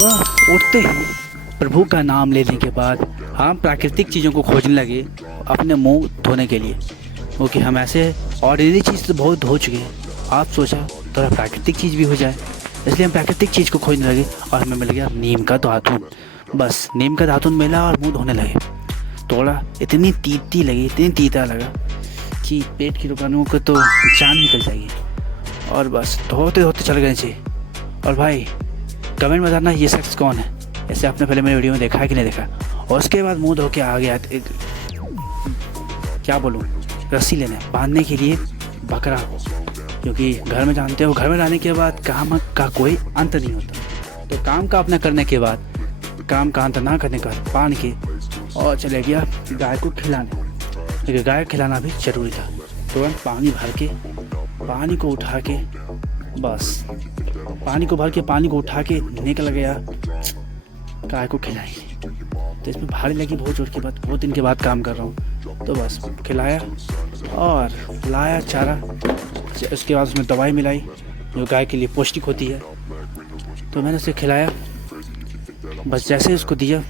सुबह उठते ही प्रभु का नाम लेने के बाद हम प्राकृतिक चीज़ों को खोजने लगे अपने मुंह धोने के लिए, क्योंकि हम ऐसे ऑर्डिनरी चीज़ तो बहुत धो चुके हैं। आप सोचा थोड़ा प्राकृतिक चीज़ भी हो जाए, इसलिए हम प्राकृतिक चीज़ को खोजने लगे और हमें मिल गया नीम का दातुन। बस नीम का दातुन मिला और मुंह धोने लगे। थोड़ा इतनी तीती लगी, इतनी तीता लगा कि पेट की दुकानों को तो जान निकल जाएगी। और बस धोते धोते चल गए थे। और भाई कमेंट में बताना ये शख्स कौन है, ऐसे आपने पहले मेरे वीडियो में देखा है कि नहीं देखा। और उसके बाद मुंह धो के आ गया एक क्या बोलूँ, रस्सी लेने बांधने के लिए बकरा को, क्योंकि घर में जानते हो घर में लाने के बाद काम का कोई अंत नहीं होता। तो काम का अपना करने के बाद, काम का अंत ना करने का बांध के और चले गया गाय को खिलाने, क्योंकि गाय खिलाना भी ज़रूरी था। तुरंत पानी भर के पानी को उठा के बस पानी को भर के पानी को उठा के निकल गया गाय को खिलाएंगे। तो इसमें भारी लगी बहुत जोर की बात, बहुत दिन के बाद काम कर रहा हूँ। तो बस खिलाया और लाया चारा, उसके बाद उसमें दवाई मिलाई जो गाय के लिए पौष्टिक होती है। तो मैंने उसे खिलाया, बस जैसे उसको दिया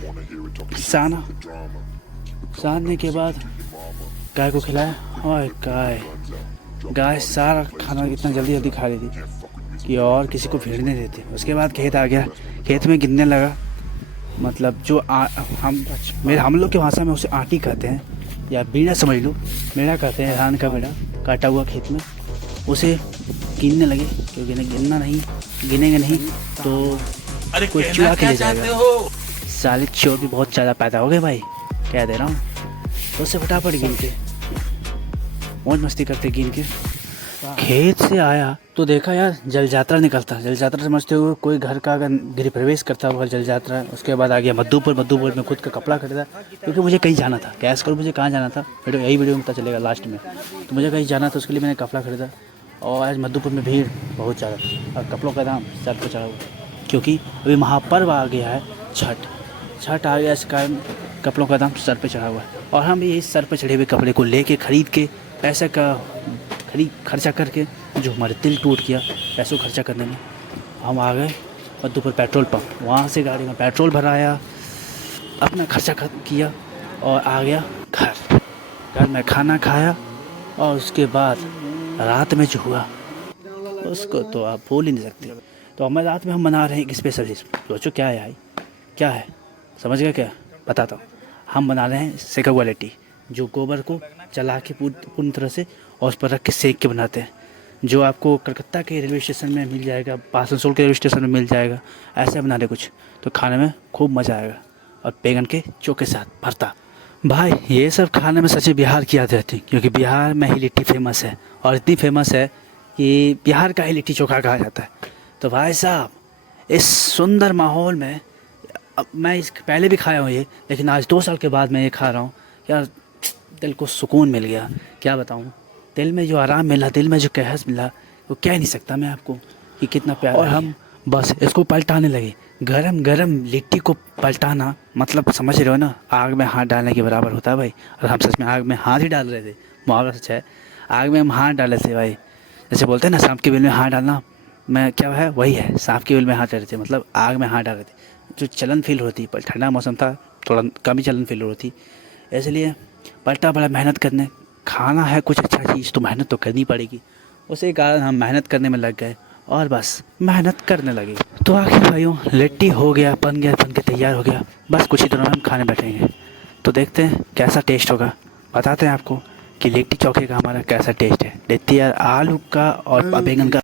सानने के बाद गाय को खिलाया और गाय सारा खाना इतना जल्दी जल्दी खा रही थी कि और किसी को भीड़ नहीं देती। उसके बाद खेत आ गया, खेत में गिनने लगा, मतलब जो हम लोग की भाषा में उसे आटी कहते हैं या बीड़ा समझ लो, मेड़ा कहते हैं, धान का मेड़ा काटा हुआ खेत में, उसे गिनने लगे। क्योंकि गिनेंगे नहीं तो कोई चुरा के ले जाएगा। साले चोर भी बहुत ज़्यादा पैदा हो गए भाई, कह दे रहा हूँ। तो उससे फटाफट गिन के मौज मस्ती करते गिन के खेत से आया तो देखा यार जल यात्रा निकलता। जल यात्रा समझते हो, कोई घर का अगर गृह प्रवेश करता हुआ जल यात्रा। उसके बाद आ गया मधुपुर में खुद का कपड़ा खरीदा, क्योंकि मुझे कहीं जाना था। कैश करो मुझे कहाँ जाना था, यही वीडियो में पता चलेगा लास्ट में। तो मुझे कहीं जाना था, उसके लिए मैंने कपड़ा खरीदा। और आज मधुपुर में भीड़ बहुत ज़्यादा और कपड़ों का दाम सर पर चढ़ा हुआ, क्योंकि अभी महापर्व आ गया है, छठ आ गया। इस कारण कपड़ों का दाम सर पे चढ़ा हुआ है। और हम भी इस सर पे चढ़े हुए कपड़े को लेके खरीद के पैसे का खर्चा करके, जो हमारे दिल टूट गया पैसों खर्चा करने में, हम आ गए मधुपुर पेट्रोल पंप। वहाँ से गाड़ी में पेट्रोल भराया, अपना खर्चा किया और आ गया घर में खाना खाया। और उसके बाद रात में जो हुआ उसको तो आप भूल ही नहीं सकते। तो हमारे रात में हम बना रहे हैं एक स्पेशल डिश। सोचो क्या है भाई, क्या है, समझ गया क्या? बताता हूँ। हम बना रहे हैं सेका हुआ लिट्टी, जो गोबर को जला के पूरी तरह से और उस पर रख के सेक के बनाते हैं, जो आपको कलकत्ता के रेलवे स्टेशन में मिल जाएगा, आसनसोल के रेलवे स्टेशन में मिल जाएगा। ऐसे बना रहे कुछ, तो खाने में खूब मज़ा आएगा। और बैंगन के चोखे के साथ भरता। भाई ये सब खाने में सच्ची बिहार की याद रहती, क्योंकि बिहार में ही लिट्टी फेमस है। और इतनी फेमस है कि बिहार का ही लिट्टी चोखा कहा जाता है। तो भाई साहब इस सुंदर माहौल में, अब मैं इस पहले भी खाया हूँ ये, लेकिन आज 2 साल के बाद मैं ये खा रहा हूँ यार, दिल को सुकून मिल गया। क्या बताऊँ, दिल में जो आराम मिला, दिल में जो कहस मिला, वो कह नहीं सकता मैं आपको कि कितना प्यार। और हम बस इसको पलटाने लगे, गरम लिट्टी को पलटाना, मतलब समझ रहे हो ना, आग में हाथ डालने के बराबर होता है भाई। और हम सच में आग में हाथ ही डाल रहे थे, मुहावरा सच है, आग में हम हाथ डाले थे भाई। जैसे बोलते हैं ना सांप के बिल में हाथ डालना, मैं क्या है वही है, सांप के बिल में हाथ डाल रहे थे, मतलब आग में हाथ डाल रहे थे। जो चलन फील होती, पर ठंडा मौसम था, थोड़ा कम ही चलन फील हो रही थी, इसलिए पलटा बड़ा मेहनत करने। खाना है कुछ अच्छा चीज़ तो मेहनत तो करनी पड़ेगी, उसी कारण हम मेहनत करने में लग गए और बस मेहनत करने लगे। तो आखिर भाइयों लिट्टी हो गया, बन के तैयार हो गया। बस कुछ ही दिनों में हम खाने बैठेंगे, तो देखते हैं कैसा टेस्ट होगा। बताते हैं आपको कि लिट्टी चोखे का हमारा कैसा टेस्ट है। लिट्टी यार आलू का और बैंगन का